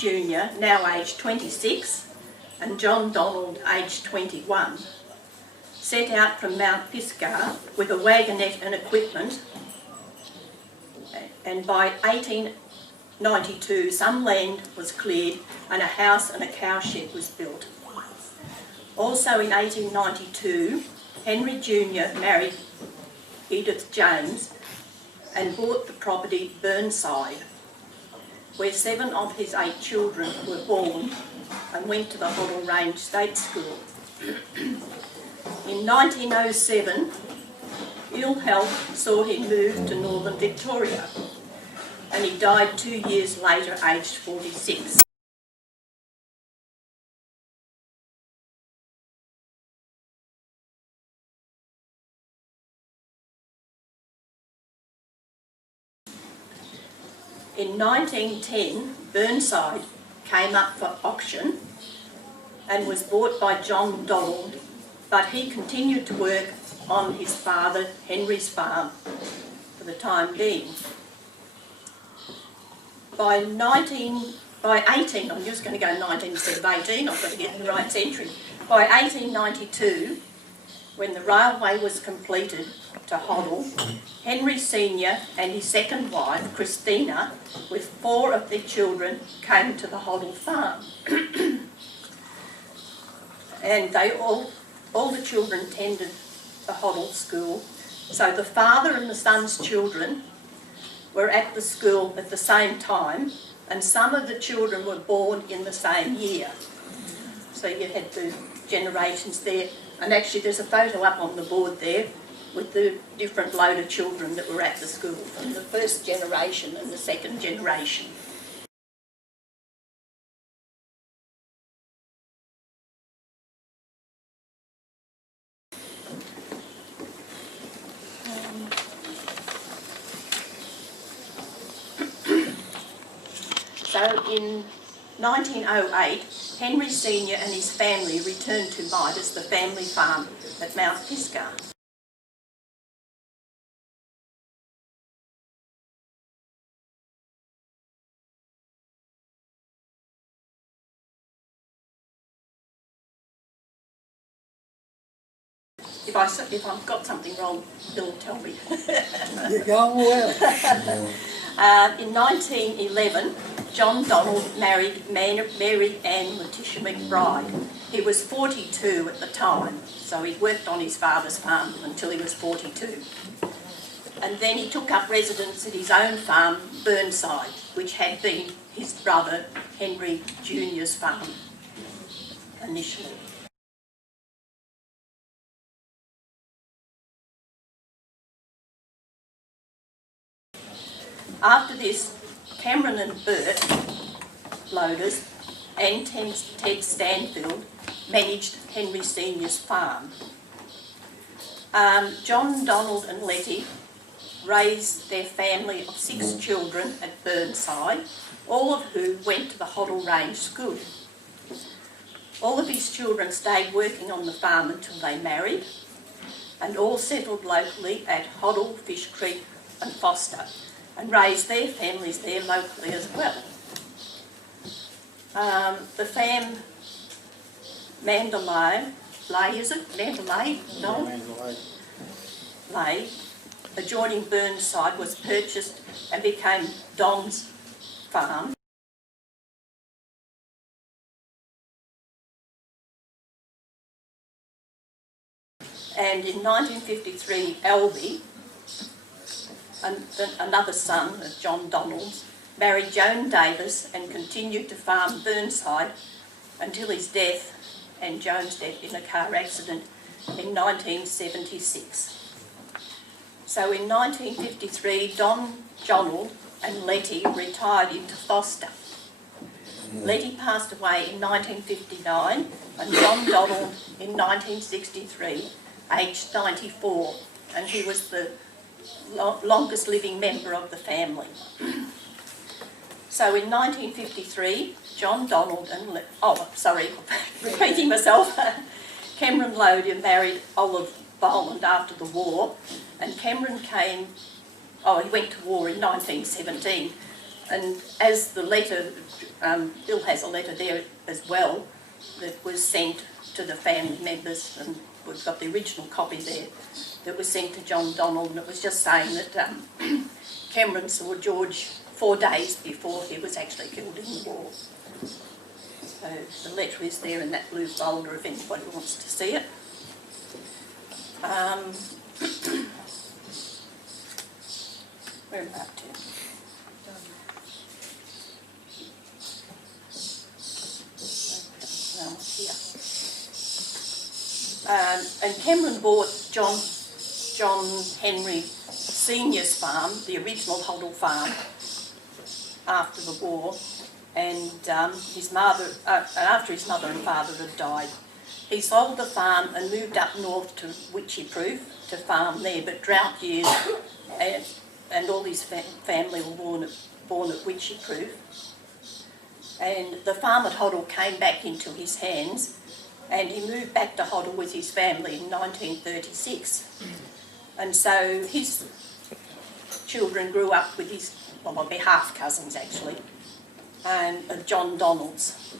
Jr., now aged 26, and John Donald, aged 21, set out from Mount Pisgah with a wagonette and equipment, and by 1892 some land was cleared and a house and a cowshed was built. Also in 1892, Henry Jr. married Edith Jones and bought the property Burnside, where 7 of his 8 children were born and went to the Hoddle Range State School. In 1907, ill health saw him move to northern Victoria, and he died 2 years later, aged 46. In 1910, Burnside came up for auction and was bought by John Donald, but he continued to work on his father Henry's farm for the time being. By 18, I'm just going to go 19 instead of 18, I've got to get in the right century. By 1892, when the railway was completed to Hoddle, Henry Sr. and his second wife, Christina, with 4 of their children, came to the Hoddle farm. And they all the children attended the Hoddle school. So the father and the son's children were at the school at the same time, and some of the children were born in the same year. So you had the generations there. And actually there's a photo up on the board there with the different load of children that were at the school, from the first generation and the second generation. So in 1908, Henry Sr. and his family returned to Midas, the family farm at Mount Pisgah. If I've got something wrong, Bill, tell me. You're going well. In 1911, John Donald married Maryann Letitia McBride. He was 42 at the time, so he worked on his father's farm until he was 42. And then he took up residence at his own farm, Burnside, which had been his brother Henry Jr.'s farm initially. After this, Cameron and Bert Loaders and Ted Stanfield managed Henry Sr.'s farm. John, Donald and Letty raised their family of 6 children at Burnside, all of who went to the Hoddle Range School. All of his children stayed working on the farm until they married, and all settled locally at Hoddle, Fish Creek and Foster, and raised their families there locally as well. The fam Mandalay, is it? Mandalay? No? Mandalay, adjoining Burnside, was purchased and became Don's farm. And in 1953, Albie, another son of John Donald's, married Joan Davis and continued to farm Burnside until his death and Joan's death in a car accident in 1976. So in 1953, Donald and Letty retired into Foster. Letty passed away in 1959 and John Donald in 1963, aged 94, and he was the longest living member of the family. So in 1953, John Donald and repeating myself, Cameron Loder married Olive Boland after the war, and Cameron he went to war in 1917, And as the letter, Bill has a letter there as well that was sent to the family members, and we've got the original copy there, that was sent to John Donald, and it was just saying that Cameron saw George 4 days before he was actually killed in the war. So the letter is there in that blue folder if anybody wants to see it. Where am I up to? Here. And Cameron bought John Henry Senior's farm, the original Hoddle farm, after the war, and his mother, after his mother and father had died. He sold the farm and moved up north to Witchyproof to farm there, but drought years and all his family were born at Witchyproof. And the farm at Hoddle came back into his hands, and he moved back to Hoddle with his family in 1936. And so his children grew up with his, well, they'll be half cousins actually, and John Donalds.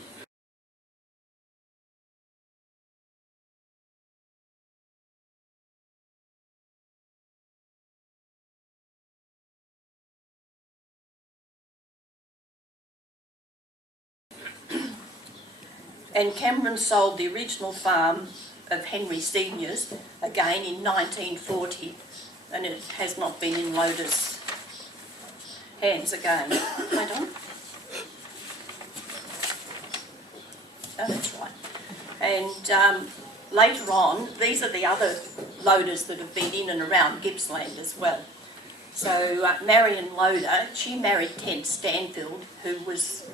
And Cameron sold the original farm of Henry Senior's again in 1940, and it has not been in Loder's hands again. Wait on. Oh, that's right. And later on, these are the other Loders that have been in and around Gippsland as well. So Maryann Loder, she married Ted Stanfield, who was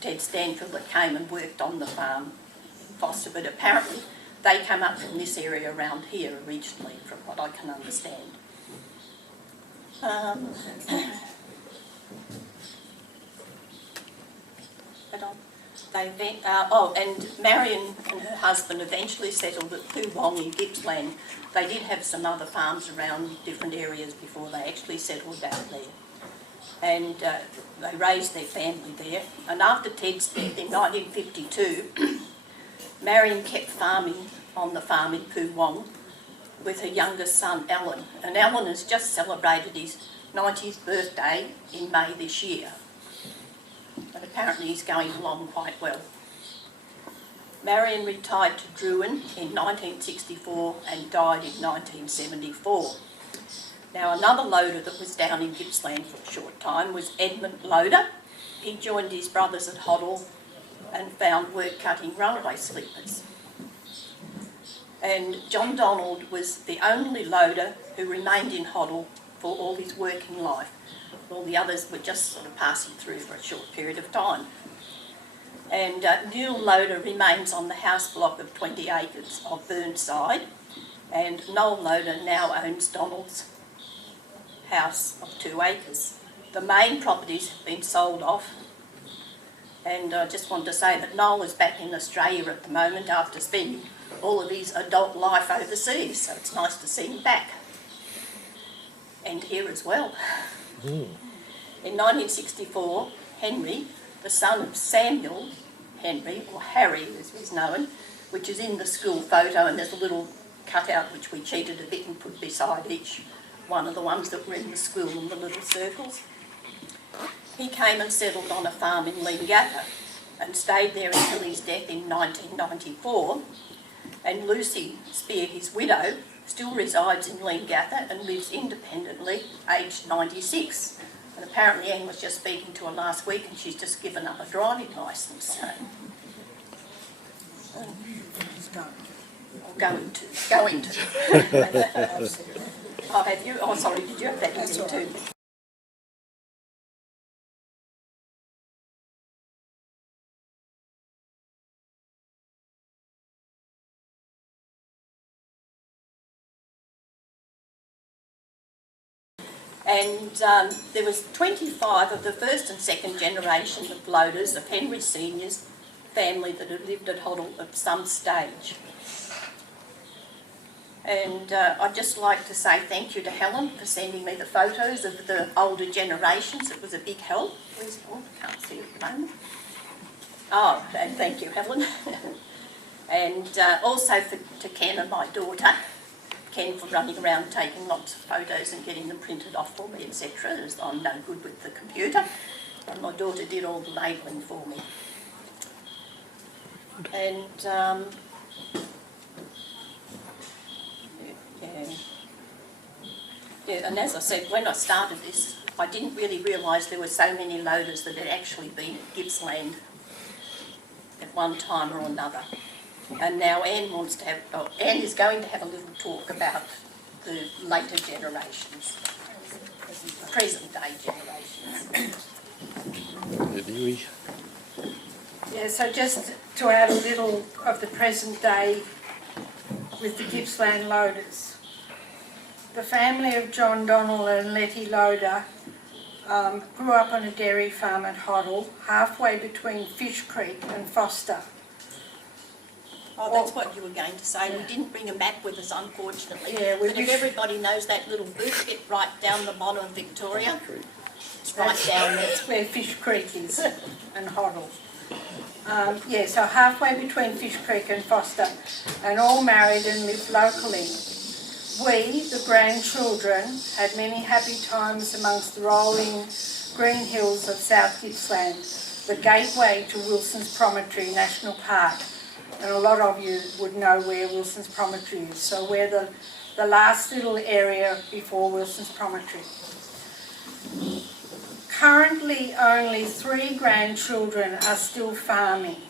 Ted Stanfield that came and worked on the farm in Foster, but apparently they came up from this area around here originally, from what I can understand. And Maryann and her husband eventually settled at Poowong in Gippsland. They did have some other farms around different areas before they actually settled down there. And they raised their family there. And after Ted's death in 1952, Maryann kept farming on the farm in Poowong with her youngest son, Alan. And Alan has just celebrated his 90th birthday in May this year. And apparently he's going along quite well. Maryann retired to Druin in 1964 and died in 1974. Now, another Loder that was down in Gippsland for a short time was Edmund Loder. He joined his brothers at Hoddle and found work cutting railway sleepers. And John Donald was the only Loder who remained in Hoddle for all his working life. All the others were just sort of passing through for a short period of time. And Neil Loder remains on the house block of 20 acres of Burnside, and Noel Loder now owns Donald's house of 2 acres. The main properties have been sold off, and I just want to say that Noel is back in Australia at the moment after spending all of his adult life overseas, so it's nice to see him back. And here as well. In 1964, Henry, the son of Samuel Henry, or Harry as he's known, which is in the school photo, and there's a little cutout which we cheated a bit and put beside each one of the ones that were in the school in the little circles. He came and settled on a farm in Leongatha and stayed there until his death in 1994. And Lucy Spear, his widow, still resides in Leongatha and lives independently, aged 96. And apparently Anne was just speaking to her last week and she's just given up a driving licence. So. Going to. Oh, have you? Oh, sorry, did you have that in there too? And there was 25 of the first and second generation of Loders of Henry Senior's family that had lived at Hoddle at some stage. And I'd just like to say thank you to Helen for sending me the photos of the older generations. It was a big help. Where's Helen? I can't see it at the moment. Oh, and thank you, Helen. And also to Ken and my daughter. Ken for running around taking lots of photos and getting them printed off for me, etc. As I'm no good with the computer. And my daughter did all the labelling for me. And yeah, and as I said, when I started this, I didn't really realise there were so many loaders that had actually been at Gippsland at one time or another. And now Anne wants to have, Anne is going to have a little talk about the later generations, present day generations. Yeah, so just to add a little of the present day with the Gippsland loaders. The family of John Donald and Letty Loader grew up on a dairy farm at Hoddle, halfway between Fish Creek and Foster. Oh, that's what you were going to say. Yeah. We didn't bring a map with us, unfortunately. Yeah, but if everybody knows that little bit right down the bottom of Victoria, it's right down there. That's where Fish Creek is and Hoddle. Yeah, so halfway between Fish Creek and Foster, and all married and lived locally. We, the grandchildren, had many happy times amongst the rolling green hills of South Gippsland, the gateway to Wilson's Promontory National Park. And a lot of you would know where Wilson's Promontory is, so we're the last little area before Wilson's Promontory. Currently, only 3 grandchildren are still farming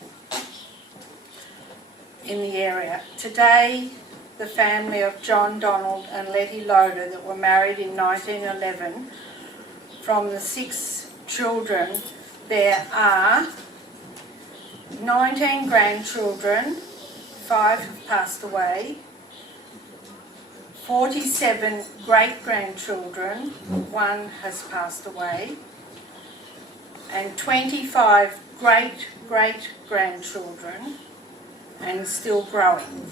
in the area. Today, the family of John Donald and Letty Loader that were married in 1911, from the 6 children, there are 19 grandchildren, 5 have passed away, 47 great-grandchildren, 1 has passed away, and 25 great-great-grandchildren, and still growing.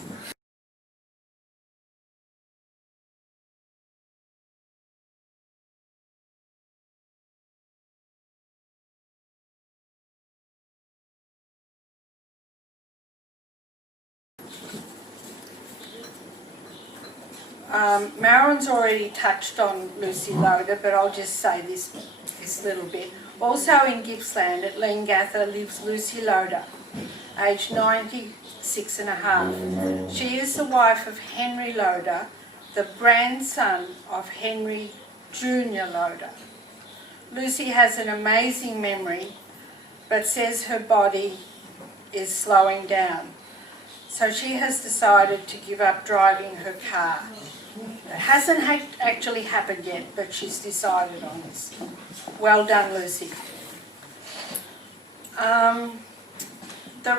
Marilyn's already touched on Lucy Loader, but I'll just say this little bit. Also in Gippsland at Leongatha lives Lucy Loader, aged 96 and a half. She is the wife of Henry Loader, the grandson of Henry Jr. Loader. Lucy has an amazing memory, but says her body is slowing down. So she has decided to give up driving her car. It hasn't actually happened yet, but she's decided on this. Well done, Lucy. The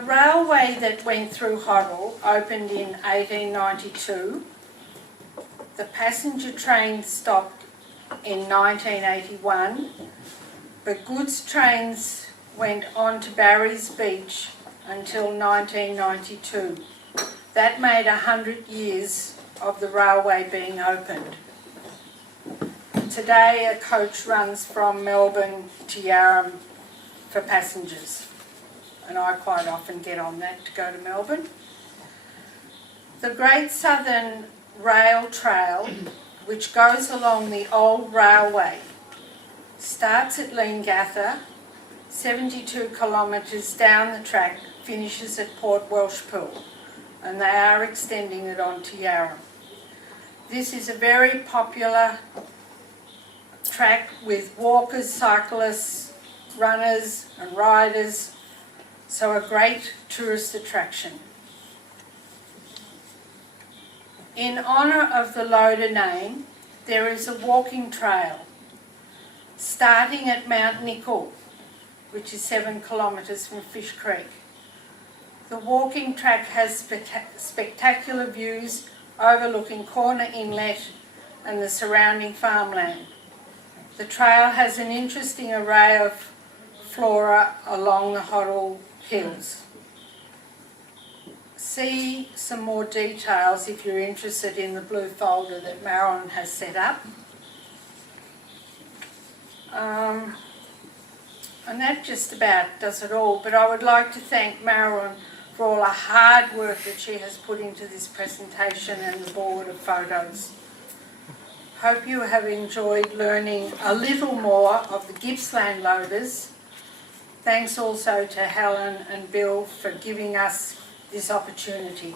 railway that went through Hoddle opened in 1892. The passenger train stopped in 1981. But goods trains went on to Barry's Beach until 1992. That made 100 years of the railway being opened. Today a coach runs from Melbourne to Yarram for passengers, and I quite often get on that to go to Melbourne. The Great Southern Rail Trail, which goes along the old railway, starts at Leongatha, 72 kilometres down the track, finishes at Port Welshpool, and they are extending it on to Yarram. This is a very popular track with walkers, cyclists, runners and riders, so a great tourist attraction. In honour of the Loader name, there is a walking trail starting at Mount Nickel, which is 7 kilometres from Fish Creek. The walking track has spectacular views overlooking Corner Inlet and the surrounding farmland. The trail has an interesting array of flora along the Hoddle Hills. see some more details if you're interested in the blue folder that Marilyn has set up. And that just about does it all, but I would like to thank Marilyn for all the hard work that she has put into this presentation and the board of photos. Hope you have enjoyed learning a little more of the Gippsland loaders. Thanks also to Helen and Bill for giving us this opportunity.